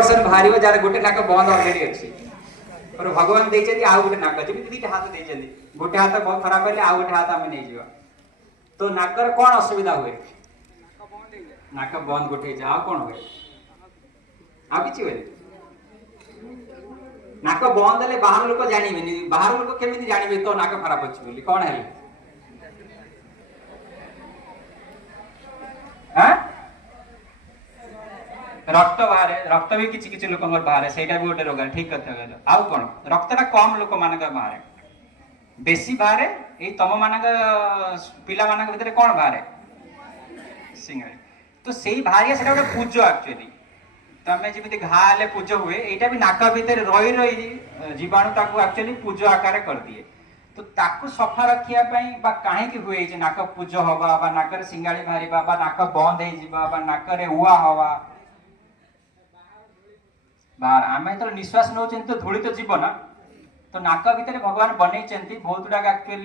बाहर जार गोटे नाक बंद अलरेडी अच्छी और भगवान देखते आउ गोटे नाक जमी हाथ देखते गोटे हाथ बहुत खराब है आउ गोटे हाथ आम नहीं जावा तो नाकर कौन असुविधा हुए नाक बंद गोटे आ कौन हुए आ कि हुए नाक बंद हेले बाहर लोक जानवे बाहर लोक केमी जानवे तो नाक खराब अच्छी बोली कौन है रक्त बाहर रक्त भी किसी किसी लोक बाहर से भी गोटे रोग ठीक कथा कहल आउ कौन रक्तटा कम लोक मान बाहर बेसी बाहर ये तुम मान पिला मान भीतर कौन बाहर सिंगाड़ी तो सही बाहर से गोटे पूज एक्चुअली तुम जमी घा हेल्ले पूज हुए यहाँ भी नाक भितर रही रही जीवाणु ताको एक्चुअली पूज आकार कर दिए तो ताकू सफा रखा कहीं हुए नाक पूज हवा नाक सिंगाड़ी बाहर नाक बंद हो नाक उआ हवा बाहर आम तो निश्वास नौ तो धूली तो जीव ना तो नाक भितर भगवान बनई बहुत गुड़ाक एक्चुअली